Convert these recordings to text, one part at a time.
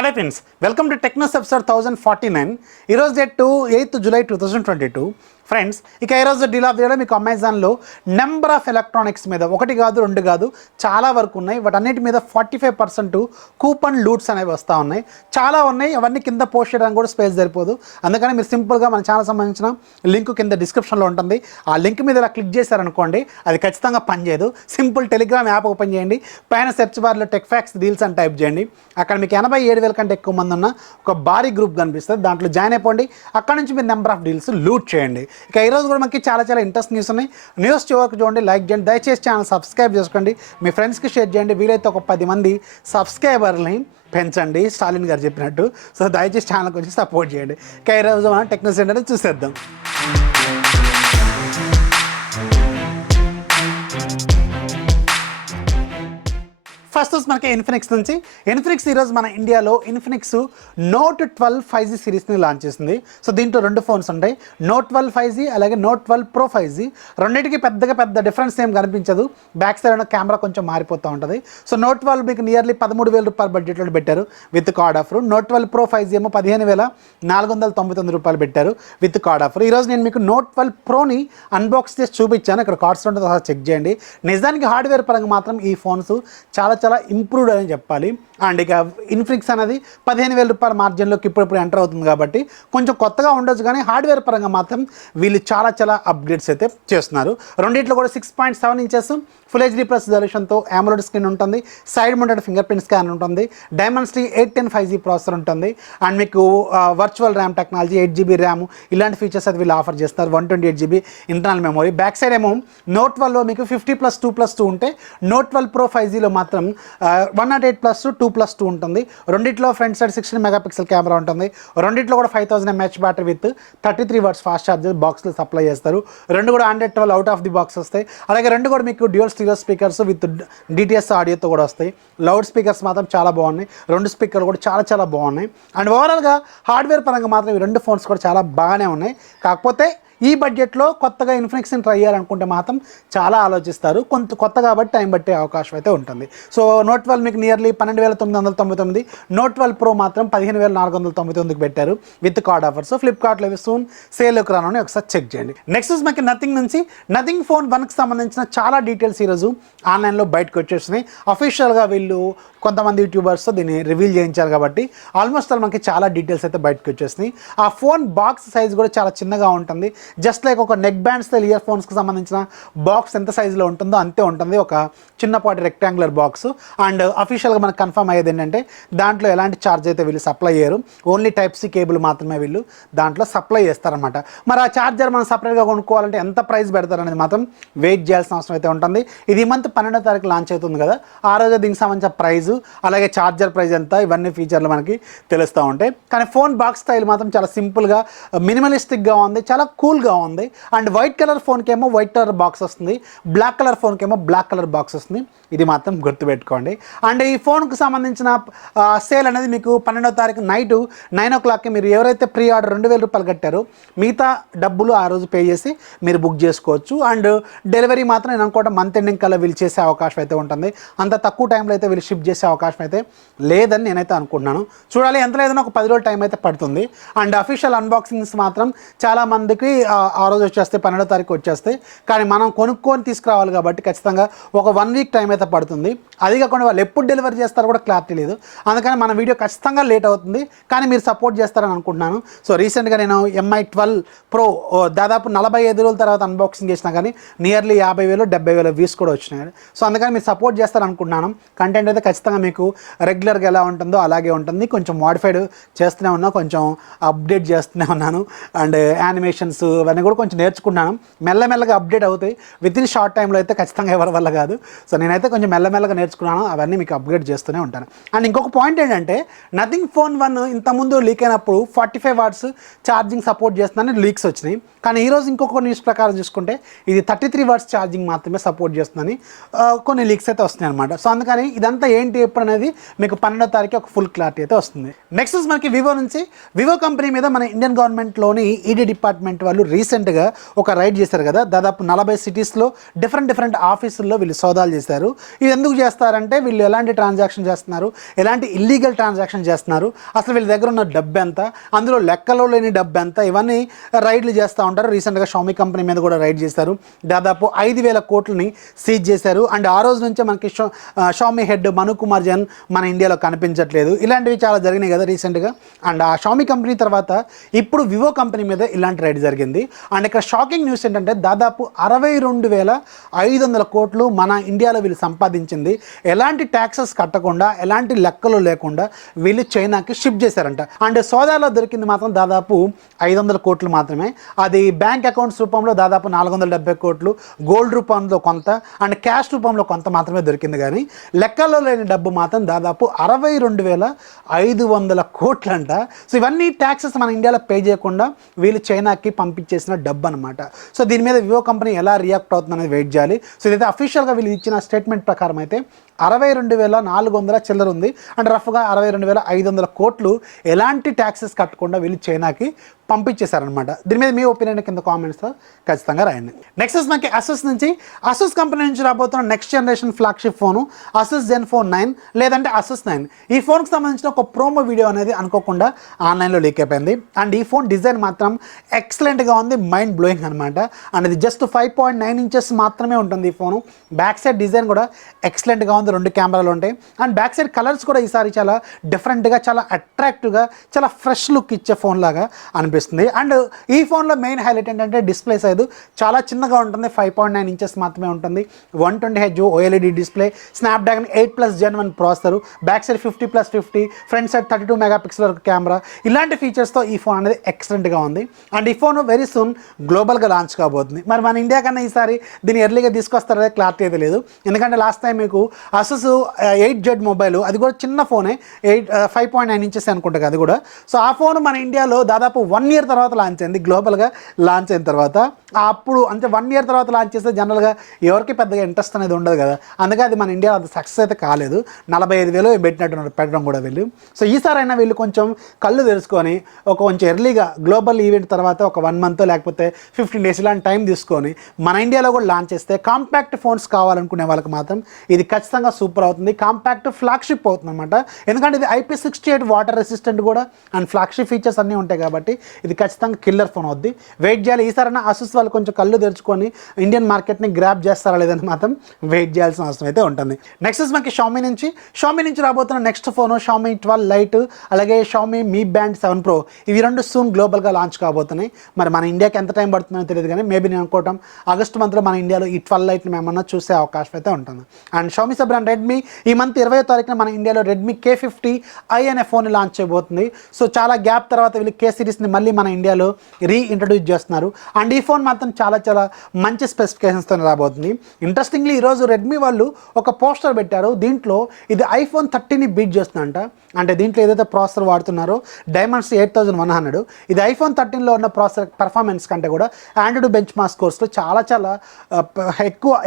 Hello friends, welcome to TechNews episode 1049. ఈరోజు date 8th July 2022. Friends ఇక ఈరోజు deal of the day మీకు అమెజాన్లో నెంబర్ ఆఫ్ ఎలక్ట్రానిక్స్ మీద ఒకటి కాదు రెండు కాదు చాలా వరకు ఉన్నాయి. వాటన్నిటి మీద 45% కూపన్ లూట్స్ అనేవి వస్తూ ఉన్నాయి. చాలా ఉన్నాయి, అవన్నీ కింద పోస్ట్ చేయడానికి కూడా స్పేస్ సరిపోదు. అందుకని మీరు సింపుల్గా మన ఛానల్ సంబంధించిన లింక్ కింద డిస్క్రిప్షన్లో ఉంటుంది. ఆ లింక్ మీద ఇలా క్లిక్ చేశారనుకోండి, అది ఖచ్చితంగా పనిచేయదు. సింపుల్ టెలిగ్రామ్ యాప్ ఓపెన్ చేయండి, పైన సెర్చ్ బార్లో TechFacts డీల్స్ అని టైప్ చేయండి. అక్కడ మీకు 87,000 కంటే ఎక్కువ మంది ఉన్న ఒక భారీ గ్రూప్ కనిపిస్తుంది. దాంట్లో జాయిన్ అయిపోండి. అక్కడ నుంచి మీరు నెంబర్ ఆఫ్ డీల్స్ లూట్ చేయండి. ఇక ఈరోజు కూడా మనకి చాలా ఇంట్రెస్ట్ న్యూస్ ఉన్నాయి. న్యూస్ చివరికి చూడండి, లైక్ చేయండి, దయచేసి ఛానల్ సబ్స్క్రైబ్ చేసుకోండి, మీ ఫ్రెండ్స్కి షేర్ చేయండి. వీలైతే ఒక 10 మంది సబ్స్క్రైబర్ని పెంచండి స్టాలిన్ గారు చెప్పినట్టు. సో దయచేసి ఛానల్ కొంచెం సపోర్ట్ చేయండి. ఇక ఈరోజు మనం టెక్నిక్స్ ఏంటంటే చూసేద్దాం. ఫస్ట్ మనకి ఇన్ఫినిక్స్ నుంచి. ఇన్ఫినిక్స్ ఈరోజు మన ఇండియాలో ఇన్ఫినిక్స్ నోట్ 12 5G సిరీస్ని లాంచ్ చేసింది. సో దీంట్లో రెండు ఫోన్స్ ఉంటాయి, నోట్ 12 5G అలాగే నోట్ 12 Pro 5G. రెండింటికి పెద్ద డిఫరెన్స్ ఏం కనిపించదు. బ్యాక్ సైడ్ ఉన్న కెమెరా కొంచెం మారిపోతూ ఉంటుంది. సో నోట్ 12 మీకు నియర్లీ 13,000 రూపాయల బడ్జెట్లో పెట్టారు with card offer. Note 12 Pro 5G ఏమో 15,499 రూపాయలు పెట్టారు విత్ కార్డ్ ఆఫర్. ఈరోజు నేను మీకు నోట్ 12 ప్రోని అన్బాక్స్ చేసి చూపించాను. ఇక్కడ కార్డ్స్ ఉంటుంది, ఒకసారి చెక్ చేయండి. నిజానికి హార్డ్వేర్ పరంగా మాత్రం ఈ ఫోన్స్ చాలా ఇంప్రూవ్డ్ అని చెప్పాలి. అండ్ ఇక ఇన్ఫినిక్స్ అనేది 15,000 రూపాయల మార్జిన్లోకి ఇప్పుడు ఎంటర్ అవుతుంది కాబట్టి కొంచెం కొత్తగా ఉండొచ్చు, కానీ హార్డ్వేర్ పరంగా మాత్రం వీళ్ళు చాలా అప్గ్రేడ్స్ అయితే చేస్తున్నారు. రెండిట్లో కూడా 6.7 ఇంచెస్ ఫుల్ హెచ్డీ ప్లస్ రెజల్యూషన్తో AMOLED స్క్రీన్ ఉంటుంది. Side mounted fingerprint scan ఉంటుంది. డైమెన్సిటీ 810 5G ప్రాసెసర్ ఉంటుంది. అండ్ మీకు virtual RAM technology, 8GB RAM, ఇలాంటి ఫీచర్స్ అయితే వీళ్ళు ఆఫర్ చేస్తారు. 128GB internal memory. Back side ఏమో నోట్ 12లో మీకు 50+2+2 ఉంటే నోట్ 12 Pro 5Gలో మాత్రం 108+2+2 ఉంటుంది. రెండిట్లో ఫ్రంట్ సైడ్ 16 మెగాపిక్సెల్ కెమెరా ఉంటుంది. రెండిట్లో కూడా 5000 mAh battery with 33 watts fast charger బాక్స్లో సప్లై చేస్తారు. రెండు కూడా 112 అవుట్ ఆఫ్ ది బాక్స్ వస్తాయి. అలాగే రెండు కూడా మీకు dual stereo speakers with DTS ఆడియోతో కూడా వస్తాయి. లౌడ్ స్పీకర్స్ మాత్రం చాలా బాగున్నాయి. రెండు స్పీకర్లు కూడా చాలా బాగున్నాయి. అండ్ ఓవరాల్గా హార్డ్వేర్ పరంగా మాత్రం ఈ రెండు ఫోన్స్ కూడా చాలా బాగానే ఉన్నాయి. కాకపోతే ఈ బడ్జెట్లో కొత్తగా ఇన్ఫినిక్స్ని ట్రై చేయాలనుకుంటే మాత్రం చాలా ఆలోచిస్తారు. కొత్త కాబట్టి టైం పట్టే అవకాశం అయితే ఉంటుంది. సో నోట్ 12 మీకు నియర్లీ 12,999, నోట్ 12 Pro మాత్రం 15,499కి పెట్టారు విత్ కార్డ్ ఆఫర్. సో ఫ్లిప్కార్ట్లో ఇవి సూన్ సేల్లోకి రానని ఒకసారి చెక్ చేయండి. నెక్స్ట్ మనకి నథింగ్ నుంచి. నథింగ్ ఫోన్ 1కి సంబంధించిన చాలా డీటెయిల్స్ ఈరోజు ఆన్లైన్లో బయటకు వచ్చేసినాయి. అఫీషియల్గా వీళ్ళు కొంతమంది యూట్యూబర్స్తో దీన్ని రివీల్ చేయించారు కాబట్టి ఆల్మోస్ట్ మనకి చాలా డీటెయిల్స్ అయితే బయటకు వచ్చేసినాయి. ఆ ఫోన్ బాక్స్ సైజ్ కూడా చాలా చిన్నగా ఉంటుంది. జస్ట్ లైక్ ఒక నెక్ బ్యాండ్ స్టైల్ ఇయర్ ఫోన్స్కి సంబంధించిన బాక్స్ ఎంత సైజులో ఉంటుందో అంతే ఉంటుంది. ఒక చిన్నపాటి రెక్టాంగులర్ బాక్స్. అండ్ అఫీషియల్గా మనకు కన్ఫర్మ్ అయ్యేది ఏంటంటే దాంట్లో ఎలాంటి ఛార్జ్ అయితే వీళ్ళు సప్లై చేయరు. ఓన్లీ Type-C కేబుల్ మాత్రమే వీళ్ళు దాంట్లో సప్లై చేస్తారనమాట. మరి ఆ ఛార్జర్ మనం సపరేట్గా కొనుక్కోవాలంటే ఎంత ప్రైస్ పెడతారు అనేది మాత్రం వెయిట్ చేయాల్సిన అవసరం అయితే ఉంటుంది. ఇది మంత్ 12వ తారీఖు లాంచ్ అవుతుంది కదా, ఆ రోజు దీనికి సంబంధించిన ప్రైస్ అలాగే ఛార్జర్ ప్రైస్ ఎంత, ఇవన్నీ ఫీచర్లు మనకి తెలుస్తూ ఉంటాయి. కానీ ఫోన్ బాక్స్ స్టైల్ మాత్రం చాలా సింపుల్గా మినిమలిస్టిక్గా ఉంది, చాలా కూల్గా ఉంది. అండ్ వైట్ కలర్ ఫోన్కి ఏమో వైట్ కలర్ బాక్స్ వస్తుంది, బ్లాక్ కలర్ ఫోన్కి ఏమో బ్లాక్ కలర్ బాక్స్ వస్తుంది. ఇది మాత్రం గుర్తుపెట్టుకోండి. అండ్ ఈ ఫోన్కి సంబంధించిన సేల్ అనేది మీకు 12వ తారీఖు నైట్ 9 o'clockకి మీరు ఎవరైతే ప్రీ ఆర్డర్ 2,000 రూపాయలు కట్టారో మిగతా డబ్బులు ఆ రోజు పే చేసి మీరు బుక్ చేసుకోవచ్చు. అండ్ డెలివరీ మాత్రం నేను అనుకోవడం మంత్ ఎండింగ్ కల్లా వీళ్ళు చేసే అవకాశం అయితే ఉంటుంది. అంత తక్కువ టైంలో అయితే వీళ్ళు షిప్ చేసే అవకాశం అయితే లేదని నేనైతే అనుకుంటున్నాను. చూడాలి, ఎంత లేదన్నా ఒక 10 రోజుల టైం అయితే పడుతుంది. అండ్ అఫీషియల్ అన్బాక్సింగ్స్ మాత్రం చాలామందికి ఆ రోజు వచ్చేస్తాయి, 12వ తారీఖు వచ్చేస్తాయి. కానీ మనం కొనుక్కొని తీసుకురావాలి కాబట్టి ఖచ్చితంగా ఒక 1 week టైం అయితే పడుతుంది. అది కాకుండా వాళ్ళు ఎప్పుడు డెలివరీ చేస్తారో కూడా క్లారిటీ లేదు. అందుకని మన వీడియో ఖచ్చితంగా లేట్ అవుతుంది, కానీ మీరు సపోర్ట్ చేస్తారని అనుకుంటున్నాను. సో రీసెంట్గా నేను MI 12 Pro దాదాపు 45 రోజుల తర్వాత అన్బాక్సింగ్ చేసినా కానీ నియర్లీ 50,000 70,000 వ్యూస్ కూడా వచ్చినాయి. సో అందుకని మీరు సపోర్ట్ చేస్తారనుకుంటున్నాను. కంటెంట్ అయితే ఖచ్చితంగా మీకు రెగ్యులర్గా ఎలా ఉంటుందో అలాగే ఉంటుంది. కొంచెం మోడిఫైడ్ చేస్తూనే ఉన్నా, కొంచెం అప్డేట్ చేస్తూనే ఉన్నాను. అండ్ యానిమేషన్స్ ఇవన్నీ కూడా కొంచెం నేర్చుకున్నాను. మెల్లమెల్లగా అప్డేట్ అవుతాయి. వితిన్ షార్ట్ టైంలో అయితే ఖచ్చితంగా ఎవరి వల్ల కాదు. సో నేనైతే కొంచెం మెల్లమెల్లగా నేర్చుకున్నాను, అవన్నీ మీకు అప్గ్రేడ్ చేస్తూనే ఉంటాను. అండ్ ఇంకొక పాయింట్ ఏంటంటే నథింగ్ ఫోన్ 1 ఇంతకుముందు లీక్ అయినప్పుడు 45 watts ఛార్జింగ్ సపోర్ట్ చేస్తుందని లీక్స్ వచ్చినాయి. కానీ ఈరోజు ఇంకొక న్యూస్ ప్రకారం చూసుకుంటే ఇది 33 watts ఛార్జింగ్ మాత్రమే సపోర్ట్ చేస్తుందని కొన్ని లీక్స్ అయితే వస్తున్నాయి అనమాట. సో అందుకని ఇదంతా ఏంటి ఎప్పుడు అనేది మీకు 12వ తారీఖు ఒక ఫుల్ క్లారిటీ అయితే వస్తుంది. నెక్స్ట్ మనకి వివో నుంచి. వివో కంపెనీ మీద మన ఇండియన్ గవర్నమెంట్లోని ED డిపార్ట్మెంట్ వాళ్ళు వాళ్ళు రీసెంట్గా ఒక రైడ్ చేశారు కదా, దాదాపు 40 సిటీస్లో డిఫరెంట్ ఆఫీసుల్లో వీళ్ళు సోదాలు చేశారు. ఇది ఎందుకు చేస్తారంటే వీళ్ళు ఎలాంటి ట్రాన్సాక్షన్ చేస్తున్నారు, ఎలాంటి ఇల్లీగల్ ట్రాన్సాక్షన్ చేస్తున్నారు, అసలు వీళ్ళ దగ్గర ఉన్న డబ్బు ఎంత, అందులో లెక్కలో లేని డబ్బు ఎంత, ఇవన్నీ రైడ్లు చేస్తూ ఉంటారు. రీసెంట్గా షామీ కంపెనీ మీద కూడా రైడ్ చేశారు. దాదాపు 5,000 కోట్లని సీజ్ చేశారు. అండ్ ఆ రోజు నుంచే మనకి షామీ హెడ్ మను కుమార్ జన్ మన ఇండియాలో కనిపించట్లేదు. ఇలాంటివి చాలా జరిగినాయి కదా రీసెంట్గా. అండ్ ఆ షామీ కంపెనీ తర్వాత ఇప్పుడు వివో కంపెనీ మీద ఇలాంటి రైడ్ జరిగింది. అండ్ ఇక్కడ షాకింగ్ న్యూస్ ఏంటంటే దాదాపు 62,500 కోట్లు మన ఇండియాలో వీళ్ళు సంపాదించింది ఎలాంటి ట్యాక్సెస్ కట్టకుండా, ఎలాంటి లెక్కలు లేకుండా వీళ్ళు చైనాకి షిఫ్ట్ చేశారంట. అండ్ సోదాలో దొరికింది మాత్రం దాదాపు 500 కోట్లు మాత్రమే. అది బ్యాంక్ అకౌంట్స్ రూపంలో దాదాపు 470 కోట్లు, గోల్డ్ రూపంలో కొంత, అండ్ క్యాష్ రూపంలో కొంత మాత్రమే దొరికింది. కానీ లెక్కల్లో లేని డబ్బు మాత్రం దాదాపు 62,500 కోట్లు అంట. సో ఇవన్నీ ట్యాక్సెస్ మన ఇండియాలో పే చేయకుండా వీళ్ళు చైనాకి పంపించేసిన డబ్బు అనమాట. సో దీని మీద వివో కంపెనీ ఎలా రియాక్ట్ అవుతుంది అనేది వెయిట్ చేయాలి. సో ఇదైతే అఫీషియల్గా వీళ్ళు ఇచ్చిన స్టేట్మెంట్ ప్రకారం అయితే 62,400 చిల్లర ఉంది. అంటే రఫ్గా 62,500 కోట్లు ఎలాంటి ట్యాక్సెస్ కట్టకుండా వీళ్ళు చైనాకి పంపించేశారనమాట. దీని మీద మీ ఒపీనియన్ కింద కామెంట్స్లో ఖచ్చితంగా రాయండి. నెక్స్ట్ మనకి అసూస్ నుంచి, అసూస్ కంపెనీ నుంచి రాబోతున్న next generation flagship phone Asus Zenfone 9 లేదంటే అసూస్ 9. ఈ ఫోన్కి సంబంధించిన ఒక ప్రోమో వీడియో అనేది అనుకోకుండా ఆన్లైన్లో లీక్ అయిపోయింది. అండ్ ఈ ఫోన్ డిజైన్ మాత్రం ఎక్సలెంట్గా ఉంది, మైండ్ బ్లోయింగ్ అనమాట. అండ్ ఇది జస్ట్ 5.9 ఇంచెస్ మాత్రమే ఉంటుంది ఈ ఫోను. బ్యాక్ సైడ్ డిజైన్ కూడా ఎక్సలెంట్గా ఉంది, 2 కెమెరాలు ఉంటాయి. అండ్ బ్యాక్ సైడ్ కలర్స్ కూడా ఈసారి చాలా డిఫరెంట్గా, చాలా అట్రాక్టివ్గా, చాలా ఫ్రెష్ లుక్ ఇచ్చే ఫోన్ లాగా అనిపిస్తుంది. అండ్ ఈ ఫోన్లో మెయిన్ హైలైట్ ఏంటంటే డిస్ప్లే సైజు చాలా చిన్నగా ఉంటుంది, 5.9 ఇంచెస్ మాత్రమే ఉంటుంది. 120Hz OLED display, Snapdragon 8+ Gen 1 processor, back side 50+50, front side 32 megapixel వరకు కెమెరా, ఇలాంటి ఫీచర్స్తో ఈ ఫోన్ అనేది ఎక్సలెంట్గా ఉంది. అండ్ ఈ ఫోన్ వెరీ సూన్ గ్లోబల్గా లాంచ్ కాబోతుంది. మరి మన ఇండియా కన్నా ఈసారి దీన్ని ఎర్లీగా తీసుకొస్తారో క్లారిటీ అయితే లేదు. ఎందుకంటే లాస్ట్ టైం మీకు అసూస్ 8Z మొబైల్, అది కూడా చిన్న ఫోనే, 5.9 ఇంచెస్ అనుకుంటా అది కూడా. సో ఆ ఫోన్ మన ఇండియాలో దాదాపు 1 year తర్వాత లాంచ్ అయింది. గ్లోబల్గా లాంచ్ అయిన తర్వాత అప్పుడు అంటే 1 year తర్వాత లాంచ్ చేస్తే జనరల్గా ఎవరికి పెద్దగా ఇంట్రెస్ట్ అనేది ఉండదు కదా. అందుకే అది మన ఇండియా అంత సక్సెస్ అయితే కాలేదు. 45,000 పెట్టినట్టున్నారు పెట్టడం కూడా వీళ్ళు. సో ఈసారైనా వీళ్ళు కొంచెం కళ్ళు తెరుచుకొని కొంచెం ఎర్లీగా గ్లోబల్ ఈవెంట్ తర్వాత ఒక 1 month లేకపోతే 15 days ఇలాంటి టైం తీసుకొని మన ఇండియాలో కూడా లాంచ్ చేస్తే కాంపాక్ట్ ఫోన్స్ కావాలనుకునే వాళ్ళకి మాత్రం ఇది ఖచ్చితంగా సూపర్ అవుతుంది. కాంపాక్ట్ ఫ్లాగ్షిప్ అవుతుంది అనమాట. ఎందుకంటే ఇది IP68 వాటర్ రెసిస్టెంట్ కూడా, అండ్ ఫ్లాగ్షిప్ ఫీచర్స్ అన్నీ ఉంటాయి కాబట్టి ఇది ఖచ్చితంగా కిల్లర్ ఫోన్ అవుద్ది. వెయిట్ చేయాలి. ఈసారైనా అసూస్ వాళ్ళు కొంచెం కళ్ళు తెరుచుకొని ఇండియన్ మార్కెట్ని గ్రాప్ చేస్తారా లేదని మాత్రం వెయిట్ చేయాల్సిన అవసరం అయితే ఉంటుంది. నెక్స్ట్ మనకి షామీ నుంచి రాబోతున్న నెక్స్ట్ ఫోను షామీ 12 లైట్, అలాగే షామీ మీ బ్యాండ్ 7 Pro. ఇవి 2 సూన్ గ్లోబల్గా లాంచ్ కాబోతున్నాయి. మరి మన ఇండియాకి ఎంత టైం పడుతుందో తెలియదు, కానీ మేబీ నేను అనుకోవటం ఆగస్ట్ మంత్లో మన ఇండియాలో ఈ 12 లైట్ని మేమన్నా చూసే అవకాశం అయితే ఉంటుంది. అండ్ షామీ సబ్రాండ్ రెడ్మీ ఈ మంత్ 20వ తారీఖున మన ఇండియాలో రెడ్మీ K50i అనే ఫోన్ లాంచ్ చేయబోతుంది. సో చాలా గ్యాప్ తర్వాత వీళ్ళు K సిరీస్ని మళ్ళీ మన ఇండియాలో రీఇంట్రడ్యూస్ చేస్తున్నారు. అండ్ ఈ ఫోన్ మాత్రం చాలా మంచి స్పెసిఫికేషన్స్తో రాబోతుంది. ఇంట్రెస్టింగ్లీ ఈరోజు రెడ్మీ వాళ్ళు ఒక పోస్టర్ పెట్టారు. దీంట్లో ఇది iPhone 13ని బీట్ చేస్తుందంట. అంటే దీంట్లో ఏదైతే ప్రాసెసర్ వాడుతున్నారో డైమండ్స్ 8100, ఇది iPhone 13లో ఉన్న ప్రాసెసర్ పర్ఫార్మెన్స్ కంటే కూడా ఆండ్రాయిడ్ బెంచ్ మార్క్ స్కోర్స్లో చాలా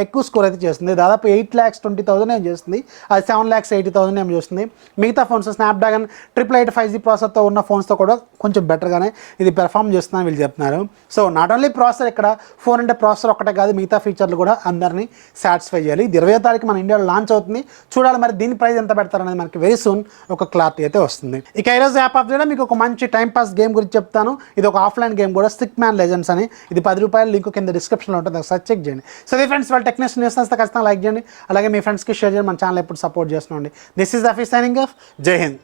ఎక్కువ స్కోర్ అయితే చేస్తుంది. దాదాపు 8,20,000 ఏం చేస్తుంది, అది 7,80,000 ఏం చేస్తుంది. మిగతా ఫోన్స్ స్నాప్డ్రాగన్ 888 ప్రాసెసర్తో ఉన్న ఫోన్స్తో కూడా కొంచెం బెటర్గానే ఇది పెర్ఫామ్ చేస్తుందని వీళ్ళు చెప్తున్నారు. సో నాట్ ఓన్లీ ప్రాసెసర్, ఇక్కడ ఫోన్ అంటే ప్రాసెసర్ ఒకటే కాదు, మిగతా ఫీచర్లు కూడా అందరినీ సాటిస్ఫై చేయాలి. ఇది 20వ తారీఖు మన ఇండియాలో లాంచ్ అవుతుంది. చూడాలి మరి దీని ప్రైస్ ఎంత పెడతారనేది మనకి వెరీ సూన్ ఒక క్లారిటీ అయితే వస్తుంది. ఇక ఈరోజు యాప్ ఆఫ్ చేయడం మీకు ఒక మంచి టైం పాస్ గేమ్ గురించి చెప్తాను. ఇది ఒక ఆఫ్లైన్ గేమ్ కూడా, స్టిక్ మ్యాన్ లెజెండ్స్ అని. ఇది ₹10 లింక్ కింద డిస్క్రిప్షన్లో ఉంటుంది, ఒకసారి చెక్ చేయండి. సో ఈ ఫ్రెండ్స్ వాళ్ళ టెక్నిక్స్ న్యూస్ వస్తే ఖచ్చితంగా లైక్ చేయండి, అలాగే మీ ఫ్రెండ్స్కి షేర్ చేయండి. మన ఛానల్ ఎప్పుడు సపోర్ట్ చేస్తున్నాండి. This is Rafi signing off. Jai Hind.